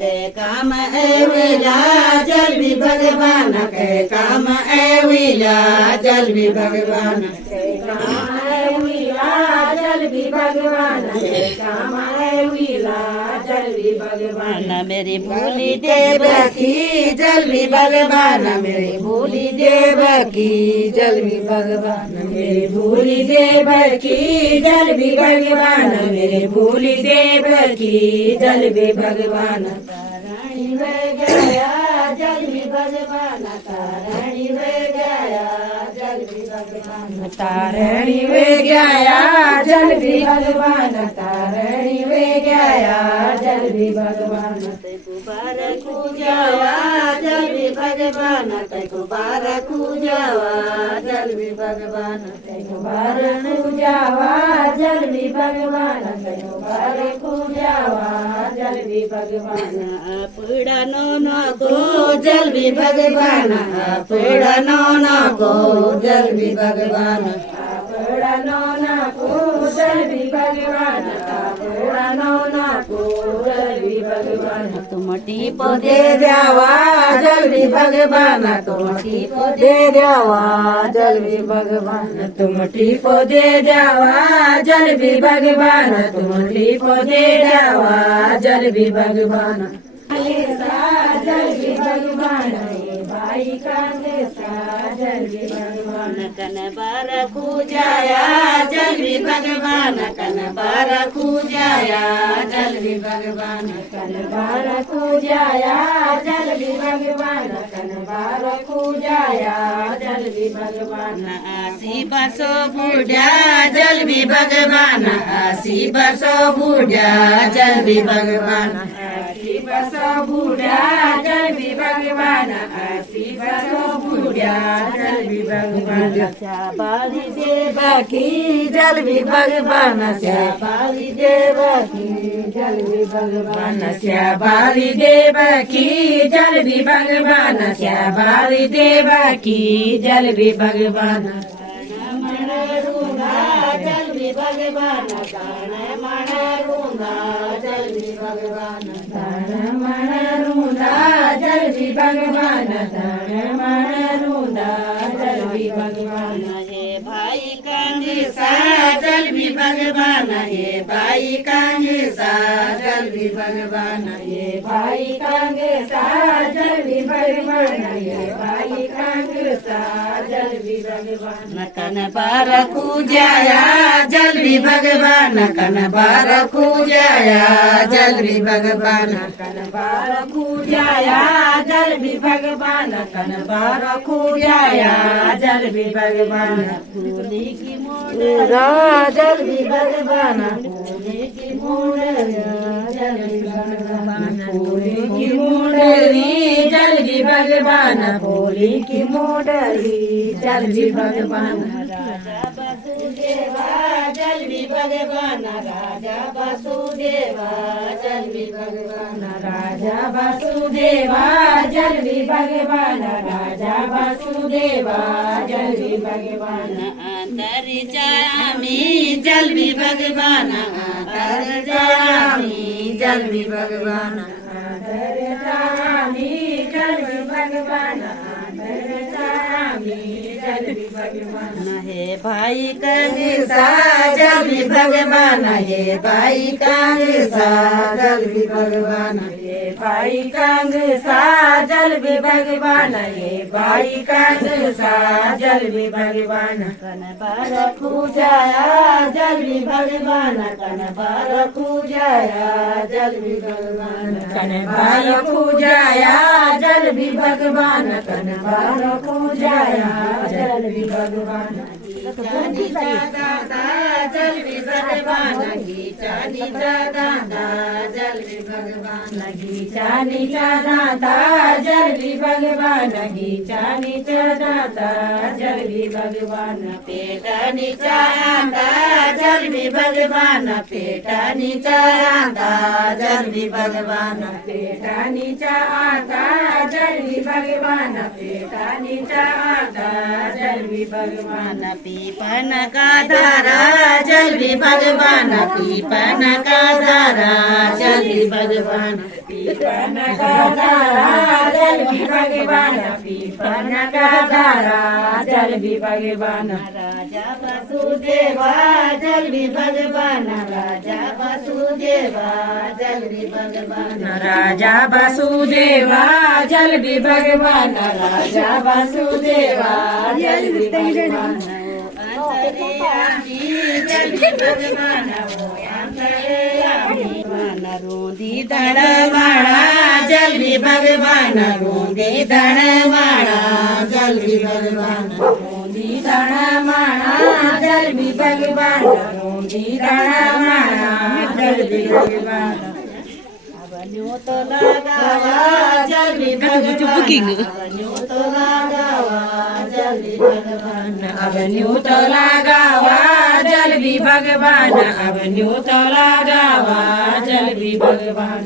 के काम एविला जल भी भगवान के काम एविला जल भी भगवान के काम एविला जल भी भगवान के काम एविला जल भी भगवान मेरी भूली देव की जल भी भगवान मेरी भूली देव की जल भी भगवान मेरी भूली देव की जल भी भगवान मेरे भूली देव की जल भी भगवान ताराणी वे गया जल भी भगवान ताराणी वे गया जल भी भगवान ताराणी वे गया जल भी भगवान ताराणी वे गया जल भी भगवान ते कुबार पूजावा जल भी भगवान ते कुबार पूजावा जल भी भगवान ते कुबार पूजावा जल भी भगवान ते कुबार पूजावा जल भी भगवान आपड़ा नो को जल भी भगवान आपड़ा नो को जल भी भगवान आपड़ा नो को जल भी भगवान आपड़ा नो को जल भी भगवान तुम टीप दे द्यावा जल भी भगवान तुम टीप दे द्यावा जल भी भगवान तुम टीप दे द्यावा जल भी भगवान तुम टीप दे द्यावा जल भी भगवान जल भी भगवान भाई कांगे सा जल भी भगवान कन बार पूजाया जल भी भगवान कन बार पूजाया जल भी भगवान कन बार पूजाया जल भी भगवान कन बार पूजाया जल भी भगवान आसी बसो बूढ़ा जल भी भगवान आसी बसो बूढ़ा जल भी भगवान आसी बसो बूढ़ा जल भी भगवान आसी बसो बूढ़ा जल भी भगवान श्याबाली देव की जल भी भगवान श्याबाली देव की जल भी भगवान श्याबाली देव की जल भी भगवान श्याबाली देव की जल भी भगवान जल भी भगवान दान मन रूंदा जल भी भगवान दान मन रूंदा जल भी भगवान दान मन रूंदा जल भी भगवान हे भाई कांगे सा जल भी भगवान हे भाई कांगे सा जल भी भगवान हे भाई कांगे सा जल भी भगवान हे भाई कांगे सा जल भी भगवान कन बार पूजाया जल भी भगवान कन बार पूजाया जल भी भगवान कन बार पूजाया जल भी भगवान कन बार पूजाया जल भी भगवान फूली की मोड़ा जल भी भगवान फूली की मोड़ा जल भी भगवान फूली की मोड़ली जल भी भगवान फूली की मोड़ली जल भी भगवान राजा वसुदेवा जल भी भगवान राजा वसुदेवा जल भी भगवान राजा वसुदेवा जल भी भगवान राजा वसुदेवा जल भी भगवान अंतर्जामी जल भी भगवान अंतर्जामी जल भी भगवान अंतर्जामी जल भी भगवान अंतर्जामी जल भी भगवान हे भाई कांगे सा जल भी भगवान हे भाई कांगे सा जल भी भगवान हे भाई कांगे सा जल भी भगवान हे भाई कांगे सा जल भी भगवान कन बार पूजाया जल भी भगवान कन बार पूजाया जल भी भगवान कन बार पूजाया जल भी भगवान कन बार पूजाया जल भी भगवान दादा जल भी भगवान गीता नीचा दादा जल भी भगवान गीता नीचा दादा जल भी भगवान गीता नीचा दादा जल भी भगवान पेटा नीचा आंदा जल भी भगवान पेटा नीचा आंदा जल भी भगवान पेटा नीचा आता जल भी भगवान पेटा नीचा आता जल भी भगवान पीपन का धारा जल भी भगवान पीपन का धारा जल भी भगवान पीपन का धारा जल भी भगवान पीपन का धारा जल भी भगवान राजा वसुदेवा जल भी भगवान राजा वसुदेवा जल भी भगवान राजा वसुदेवा जल भी भगवान राजा वसुदेवा जल भी भगवान जल भी भगवान रोंदी धड़माड़ा जल भी भगवान रोंदी धड़माड़ा जल भी भगवान रोंदी धड़माड़ा जल भी भगवान रोंदी धड़माड़ा जल भी भगवान न्यू तो लगावा जल भी भगवान न्यू तो लगावा जल भी भगवान अब न्यू तो लगावा जल भी भगवान अब न्यू तो लगावा जल भी भगवान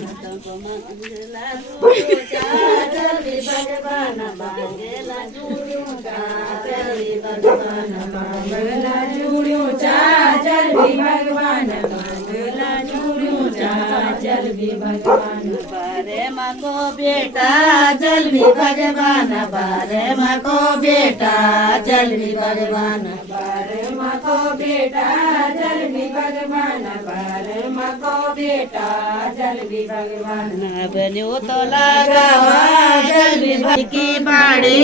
जल भी भगवान बांगला जुड़ियों का जल भी भगवान बांगला जुड़ियों चा जल भी भगवान बांगला जुड़ियों चा जल भी भगवान बारे माँ को बेटा जल भी भगवान बारे माँ को बेटा जल भी भगवान बारे माँ को बेटा जल भी भगवान बारे माँ को बेटा जल भी भगवान बन्यो तो लगावा जल भी भग की बाड़ी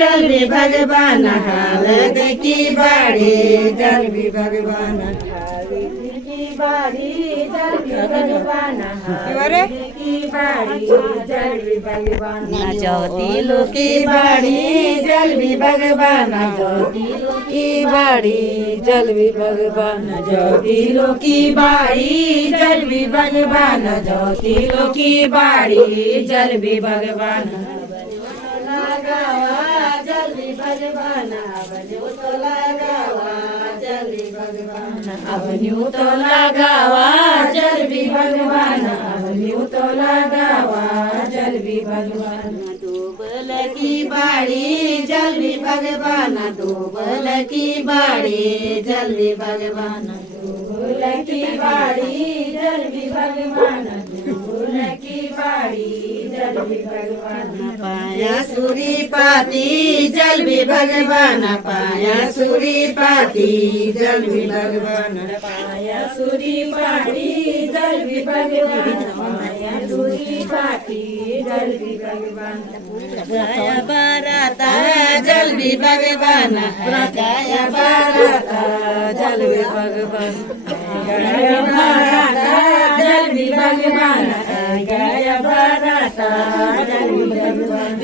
जल भी भगवान हालत की बाड़ी जल भी भगवान की बाड़ी जल भी भगवान की बाड़ी जल भी भगवान ज्योतिलो की बाड़ी जल भी भगवान ज्योतिलो की बाड़ी जल भी भगवान ज्योतिलो की बाड़ी जल भी भगवान ज्योतिलो की बाड़ी जल भी भगवान लगावा जल भी भगवान बन्यो तो लगावा जल भी भगवान अब न्यू तो लगावा जल भी भगवान अब न्यू तो लगावा जल भी भगवान डूबल की बाड़ी जल भी भगवान डूबल की बाड़ी जल भी भगवान डूबल की बाड़ी जल भी भगवान डूबल की बाड़ी जल भी भगवान पाया सूरी पाती जल भी भगवान पाया सूरी पाती जल भी भगवान पाया सूरी पाती जल भी भगवान पाया सूरी पाती जल भी भगवान गाया बाराता जल भी भगवान गाया बाराता जल भी भगवान गाया बाराता जल भी भगवान गाया बाराता जल भी भगवान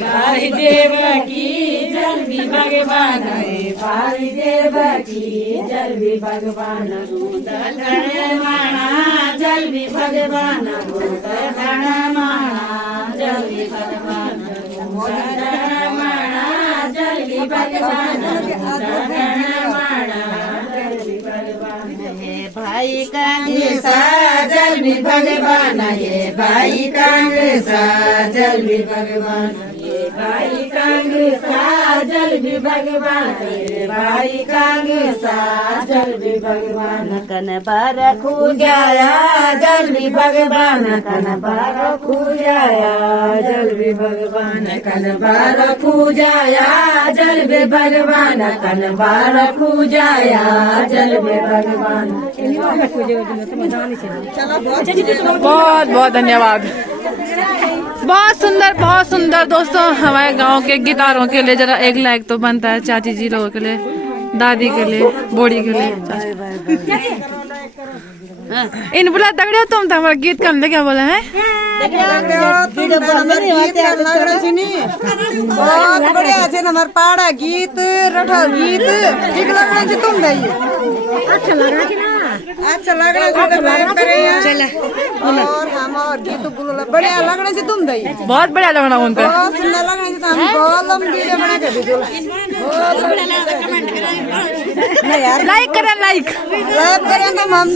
भाई देव की जल भी भगवान भाई देव की जल भी भगवान माणा जल भी भगवान माणा जल भी भगवान माणा जल भी भगवान माणा जल भी भगवान भाई कांग्रेसा जल भी भगवान ये भाई कांग्रेसा जल भी भगवान ये भाई कांग्रेसा जल भी भगवान ये भाई कांग्रेसा जल भी भगवान कन बार खू जाया जल भी भगवान कन बार खू जाया जल भी भगवान कन बार खू जाया जल भी भगवान कन बार खू जाया जल भी भगवान। बहुत बहुत धन्यवाद। बहुत सुंदर दोस्तों। हमारे गांव के गिटारों के लिए जरा एक लाइक तो बनता है। चाची जी लोगों के लिए, दादी के लिए, बूढ़ी के लिए। इन बोला दगड़े तुम तो हमारा गीत कर ले, क्या बोला है? बहुत बढ़िया है हमारे पाड़ा गीत रठा गीत ठीक लग रहा है तुम भाई। अच्छा लग रहा है और हम और गीत बोलो बढ़िया लग रहा है तुम भाई। बहुत बढ़िया लग रहा है उनका, बहुत सुंदर लग रहा है। हम कॉलम वीडियो बना के भेजो। लाइक करें, लाइक करें तो हम